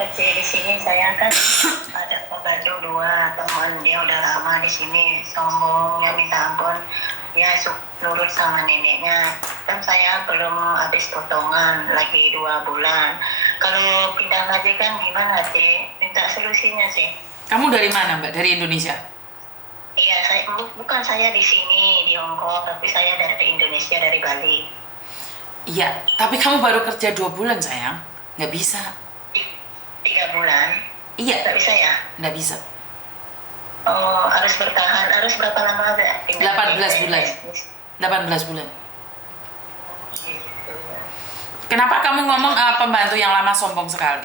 loh Ci, di sini saya kan ada pembantu dua teman, dia udah lama di sini, sombongnya minta ampun, dia nurut sama neneknya. Kan saya belum habis potongan, lagi 2 bulan. Kalau pindah majikan gimana Ci? Minta solusinya sih. Kamu dari mana, Mbak? Dari Indonesia? Iya, bukan saya di sini di Hong Kong, tapi saya dari Indonesia, dari Bali. Iya, tapi kamu baru kerja 2 bulan, sayang. Nggak bisa. 3 bulan? Iya. Nggak bisa ya? Nggak bisa. Oh, harus bertahan. Harus berapa lama? 18 bulan. 18 bulan. Gitu. Kenapa kamu ngomong pembantu yang lama sombong sekali?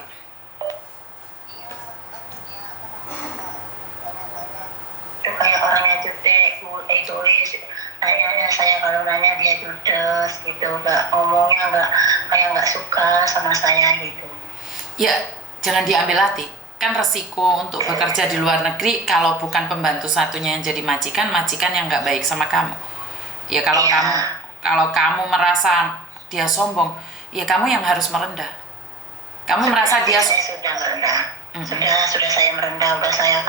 Itu kayak orangnya jutek, egois. Nanyanya saya kalau nanya dia judes gitu, ngomongnya nggak suka sama saya gitu. Ya, jangan diambil hati. Kan resiko untuk bekerja di luar negeri kalau bukan pembantu satunya yang jadi majikan yang nggak baik sama kamu. Ya kalau kamu merasa dia sombong, ya kamu yang harus merendah. Kamu merasa dia saya sudah merendah. Sudah saya merendah, saya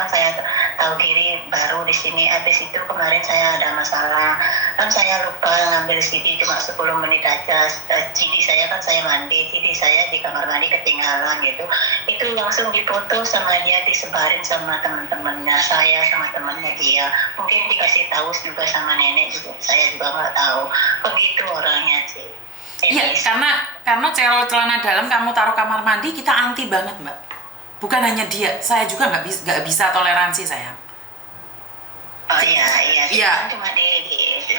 tahu diri baru di sini. Habis itu kemarin saya ada masalah, kan saya lupa ngambil CD cuma 10 menit aja. CD saya kan saya mandi, CD saya di kamar mandi ketinggalan gitu. Itu langsung dipoto sama dia, disebarin sama teman-temannya saya, sama temannya dia. Mungkin dikasih tahu juga sama nenek juga, saya juga nggak tahu. Begitu orangnya sih. Iya, karena celana dalam kamu taruh kamar mandi, kita anti banget, Mbak. Bukan hanya dia, saya juga nggak bisa toleransi, sayang. Oh iya. Iya. Cuma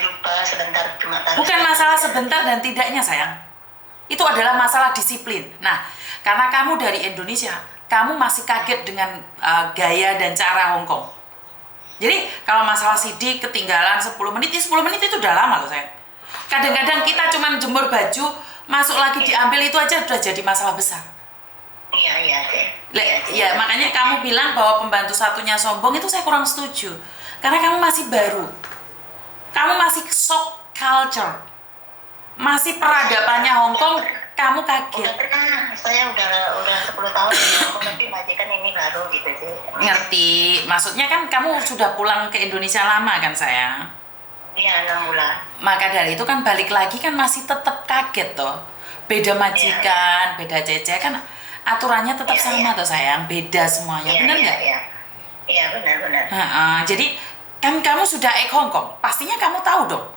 lupa sebentar, cuma taruh. Bukan masalah sebentar dan tidaknya, sayang. Itu adalah masalah disiplin. Nah, karena kamu dari Indonesia, kamu masih kaget dengan gaya dan cara Hong Kong. Jadi, kalau masalah CD ketinggalan 10 menit, 10 menit itu udah lama loh, sayang. Kadang-kadang kita cuma jemur baju, masuk lagi diambil, itu aja udah jadi masalah besar. Iya. Ya, makanya kamu bilang bahwa pembantu satunya sombong, itu saya kurang setuju. Karena kamu masih baru. Kamu masih shock culture. Masih peradabannya Hong Kong, kamu kaget. Udah pernah, saya udah 10 tahun di Hong Kong, tapi majikan ini baru gitu sih. Ngerti, maksudnya kan kamu sudah pulang ke Indonesia lama kan, sayang? Iya, 6 bulan. Maka dari itu kan balik lagi kan masih tetap kaget toh. Beda majikan, beda cece kan aturannya tetap sama toh, sayang, beda semuanya. Benar nggak? Iya, benar. Jadi kan kamu sudah Hong Kong, pastinya kamu tahu dong.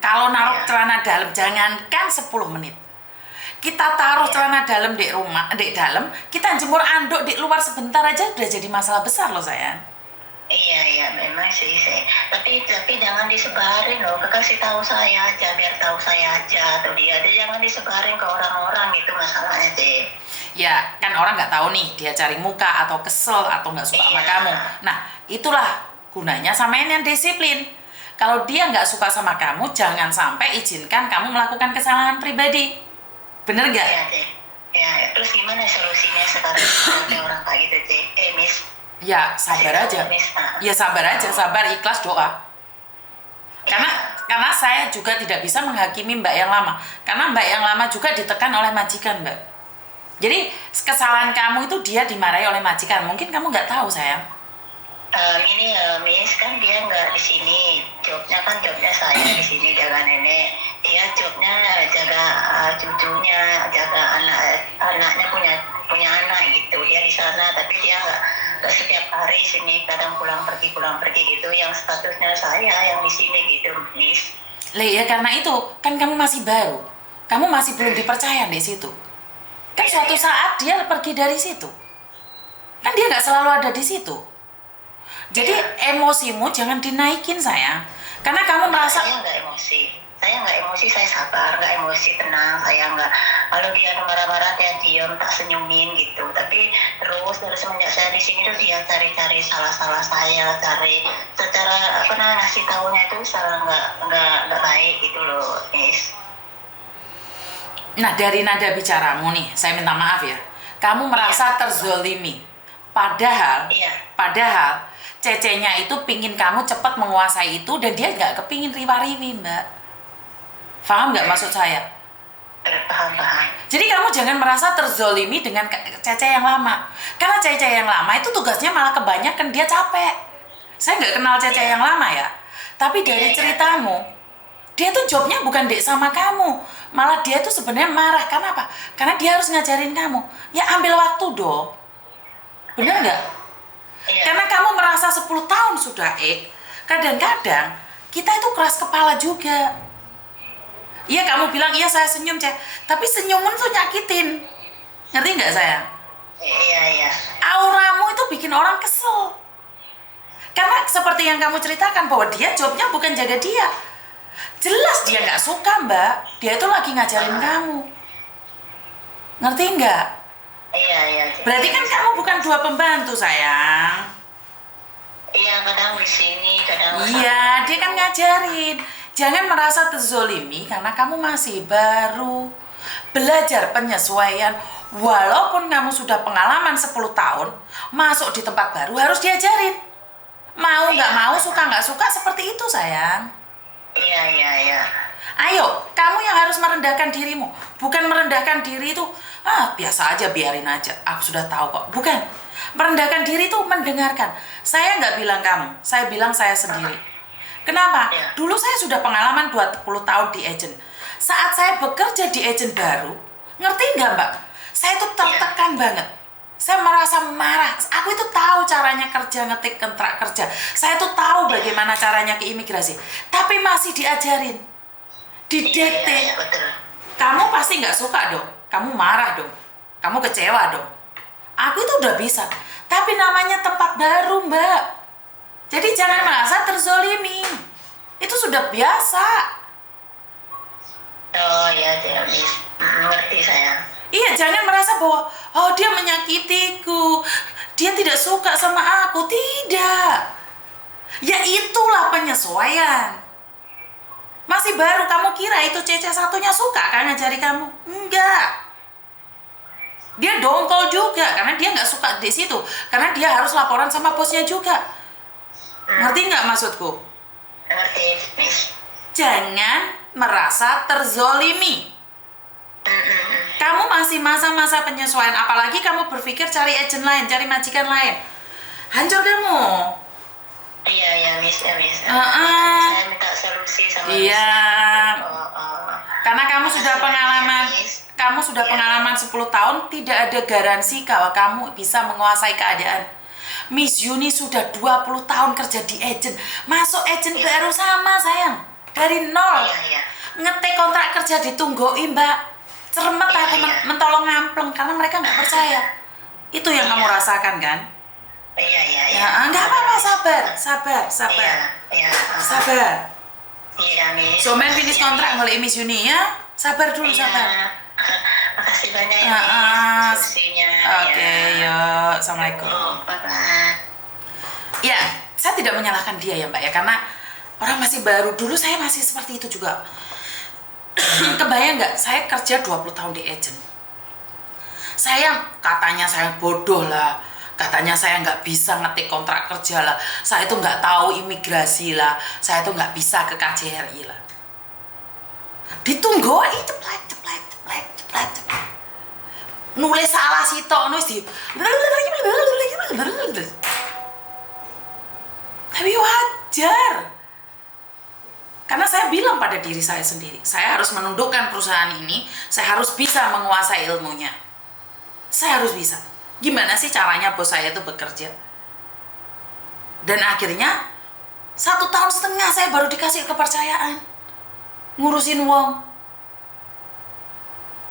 Kalau naruh celana dalam, jangankan 10 menit. Kita taruh celana dalam di rumah, di dalam, kita jemur anduk di luar sebentar aja udah jadi masalah besar loh, sayang. Iya, memang sih. Tapi jangan disebarin loh, kasih tahu saya aja, biar tahu saya aja atau dia. Jangan disebarin ke orang-orang, itu masalahnya sih. Ya, kan orang nggak tahu nih, dia cari muka atau kesel atau nggak suka sama kamu. Nah, itulah gunanya samain yang disiplin. Kalau dia nggak suka sama kamu, jangan sampai izinkan kamu melakukan kesalahan pribadi. Bener nggak? Iya, terus gimana solusinya sekarang sampai orang kayak gitu, Miss? Ya, sabar aja. Ya, sabar aja, sabar, ikhlas, doa. Karena saya juga tidak bisa menghakimi Mbak yang lama. Karena Mbak yang lama juga ditekan oleh majikan, Mbak. Jadi kesalahan kamu itu dia dimarahi oleh majikan. Mungkin kamu nggak tahu, sayang. Ini Miss, kan dia nggak di sini. Jobnya saya di sini jaga nenek. Dia jobnya jaga cucunya, jaga anaknya punya anak gitu. Dia di sana, tapi dia nggak setiap hari sini. Kadang pulang pergi gitu. Yang statusnya saya yang di sini gitu, Miss. Ya karena itu kan kamu masih baru. Kamu masih belum dipercaya di situ. Kan suatu saat dia pergi dari situ. Kan dia nggak selalu ada di situ. Jadi emosimu jangan dinaikin, sayang. Karena kamu merasa... Saya nggak emosi, saya sabar, nggak emosi, tenang. Saya nggak, kalau dia marah-marah, dia diam, tak senyumin gitu. Tapi terus semenjak saya di sini tuh dia cari-cari salah-salah saya, cari secara ngasih tahunya itu salah nggak baik gitu loh, Miss. Nah, dari nada bicaramu nih, saya minta maaf ya. Kamu merasa terzolimi. Padahal cecenya itu pingin kamu cepat menguasai itu dan dia nggak kepingin riwa-riwi, Mbak. Paham nggak maksud saya? Paham. Jadi kamu jangan merasa terzolimi dengan Cece yang lama. Karena Cece yang lama itu tugasnya malah kebanyakan, dia capek. Saya nggak kenal Cece yang lama ya. Tapi dari ceritamu, dia tuh jobnya bukan dek sama kamu. Malah dia tuh sebenarnya marah. Karena apa? Karena dia harus ngajarin kamu. Ya ambil waktu dong. Bener nggak? Iya. Karena kamu merasa 10 tahun sudah kadang-kadang kita itu keras kepala juga. Iya kamu bilang, iya saya senyum Cek, tapi senyumun tuh nyakitin. Ngerti nggak sayang? Iya. Auramu itu bikin orang kesel. Karena seperti yang kamu ceritakan bahwa dia jobnya bukan jaga dia. Jelas dia nggak suka mbak, dia itu lagi ngajarin kamu. Ngerti nggak? Iya. Berarti kan kamu bukan dua pembantu sayang. Iya, kadang di sini, kadang Iya, dia kan ngajarin. Jangan merasa terzolimi karena kamu masih baru. Belajar penyesuaian. Walaupun kamu sudah pengalaman 10 tahun, masuk di tempat baru harus diajarin. Mau nggak mau, suka nggak suka, seperti itu sayang. Iya. Ayo, kamu yang harus merendahkan dirimu. Bukan merendahkan diri itu, biasa aja, biarin aja. Aku sudah tahu kok. Bukan. Merendahkan diri itu mendengarkan. Saya nggak bilang kamu, saya bilang saya sendiri. Kenapa? Dulu saya sudah pengalaman 20 tahun di agent. Saat saya bekerja di agent baru, ngerti nggak mbak? Saya itu tertekan banget. Saya merasa marah. Aku itu tahu caranya kerja, ngetik kontrak kerja. Saya itu tahu bagaimana caranya ke imigrasi. Tapi masih diajarin. Didikte. Iya, betul. Kamu pasti nggak suka dong. Kamu marah dong. Kamu kecewa dong. Aku itu udah bisa. Tapi namanya tempat baru mbak. Jadi jangan merasa terzolimi. Itu sudah biasa. Oh ya, ngerti saya. Iya, jangan merasa bahwa dia menyakitiku, dia tidak suka sama aku. Tidak. Ya itulah penyesuaian. Masih baru, kamu kira itu Cece satunya suka kan ngajari kamu? Enggak. Dia dongkol juga karena dia nggak suka di situ. Karena dia harus laporan sama bosnya juga. Ngerti nggak maksudku? Ngerti, Miss. Jangan merasa terzolimi. Kamu masih masa-masa penyesuaian, apalagi kamu berpikir cari agent lain, cari majikan lain. Hancur kamu. Iya, Miss. Saya minta solusi sama Iya. Karena kamu Makasih sudah pengalaman, banyak, Miss. kamu sudah pengalaman 10 tahun, tidak ada garansi kalau kamu bisa menguasai keadaan. Miss Yuni sudah 20 tahun kerja di agent. Masuk agent baru sama sayang. Dari nol. Iya. Ngetik kontrak kerja ditungguin mbak. Cermet aku mentolong ngampleng karena mereka nggak percaya. Itu yang kamu rasakan kan? Iya. Ya, nggak apa-apa, sabar. Iya. Sabar. Iya, Miss. So main finish kontrak ngeliat Miss Yuni ya. Sabar dulu, sabar. Makasih banyak ya, Miss. Solusinya. Oke, yuk. Assalamualaikum. Bye-bye. Ya, saya tidak menyalahkan dia ya mbak ya, karena orang masih baru. Dulu saya masih seperti itu juga. Kebayang nggak, saya kerja 20 tahun di agent. Saya katanya saya bodoh lah, katanya saya nggak bisa ngetik kontrak kerja lah, saya itu nggak tahu imigrasi lah, saya itu nggak bisa ke KJRI lah. Ditunggu ceplek. Nulis salah sitok, nulis di tapi wajar. Karena saya bilang pada diri saya sendiri, saya harus menundukkan perusahaan ini, saya harus bisa menguasai ilmunya. Saya harus bisa. Gimana sih caranya bos saya itu bekerja? Dan akhirnya 1,5 tahun saya baru dikasih kepercayaan ngurusin wong.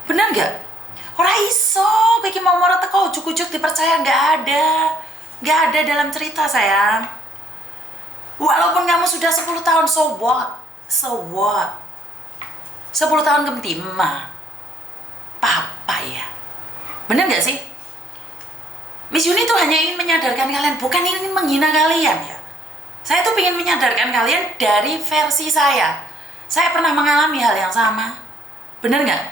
Bener nggak? Ora iso, kayak mau teko ujuk-ujuk dipercaya, nggak ada dalam cerita sayang. Walaupun kamu sudah 10 tahun, so what? 10 tahun ketimah papa ya. Bener gak sih? Miss Yuni tuh hanya ingin menyadarkan kalian, bukan ingin menghina kalian ya. Saya tuh ingin menyadarkan kalian dari versi saya. Saya pernah mengalami hal yang sama. Bener gak?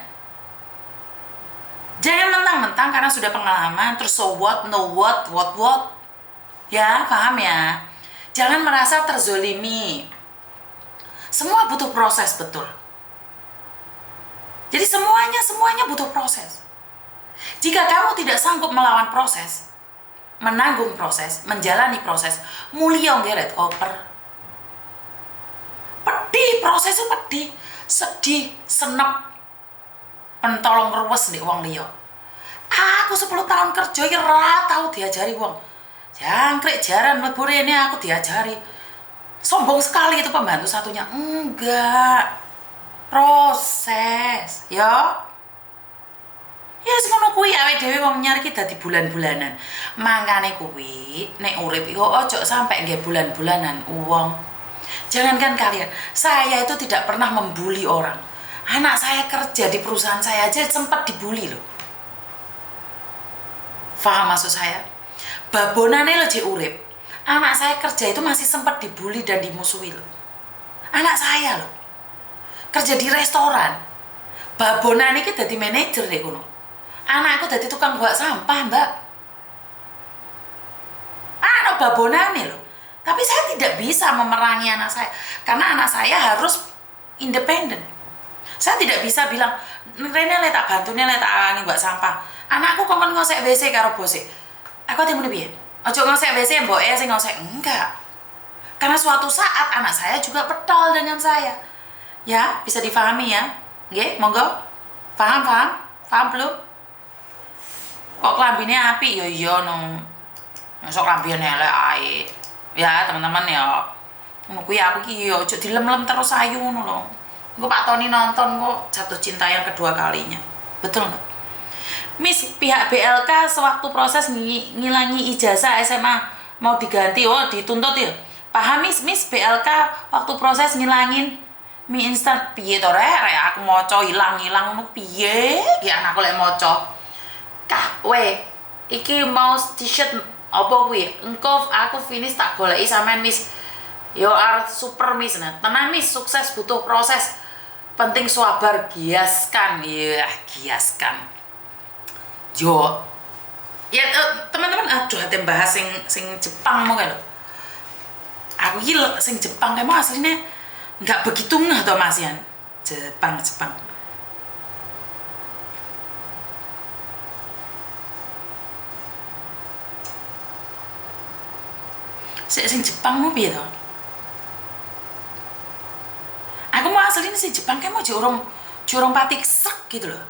Jangan mentang-mentang karena sudah pengalaman, terus so what, no what. Ya, paham ya? Jangan merasa terzolimi. Semua butuh proses, betul. Jadi semuanya butuh proses. Jika kamu tidak sanggup melawan proses, menanggung proses, menjalani proses, mulia ngeret koper. Pedih, proses itu pedih, sedih, senep, pentolong ruwes nek wong liya. Aku 10 tahun kerja iki ora tau diajari wong. Jangkrik jaran mlebu rene aku diajari. Sombong sekali itu pembantu satunya. Enggak. Proses, ya. Ya semono kuwi awake dhewe wong nyari ki dadi bulan-bulanan. Mangkane kuwi nek urip iku ojo sampai nggih bulan-bulanan wong. Jangankan kalian, saya itu tidak pernah membuli orang. Anak saya kerja di perusahaan saya aja sempat dibully loh. Paham maksud saya? Babonane lo jek urip. Anak saya kerja itu masih sempat dibully dan dimusuhi loh. Anak saya loh. Kerja di restoran. Babonane iki dadi manajer deh kono. Anakku dadi tukang buat sampah, Mbak. Anak babonane loh. Tapi saya tidak bisa memerangi anak saya karena anak saya harus independen. Saya tidak bisa bilang, "Rene le tak bantune le tak awangi buat sampah." Anakku kongkon ngosek WC karo bose. Aku ati muni piye? Ojo ngosek WC mboke sing ngosek. Enggak. Karena suatu saat anak saya juga petol dengan saya. Ya, bisa difahami ya. Nggih, monggo. Paham? Paham belum? Kok klambine apik ya iya no. Masuk klambine elek ae. Ya, teman-teman ya. Ngono kuwi aku iki ya ojo dilem-lem terus ayu ngono lho. Engko Pak Tony nonton kok jatuh cinta yang kedua kalinya. Betul nggak? Miss, pihak BLK sewaktu proses ngilangi ijazah SMA mau diganti, oh dituntut ya. Paham Miss BLK waktu proses ngilangin mie instan piye to rek aku maca ilang-ilang ngono piye? Ya anakku lek maca. Kah, iki mau t-shirt apa kuwi? Engko aku finish tak goleki sampean Miss. You are super Miss. Nah, tenang Miss, sukses butuh proses. Penting sabar, giaskan. Ya, giaskan. Yo. Ya teman-teman, aduh hati bahas sing Jepang mau kan lho. Aku iki sing Jepang emang aslinya nggak begitu ngeh to Mas Yan. Jepang. Sing Jepang mau piye to? Aku mau aslinya sing Jepang kayak mau jorong pati sek gitu loh.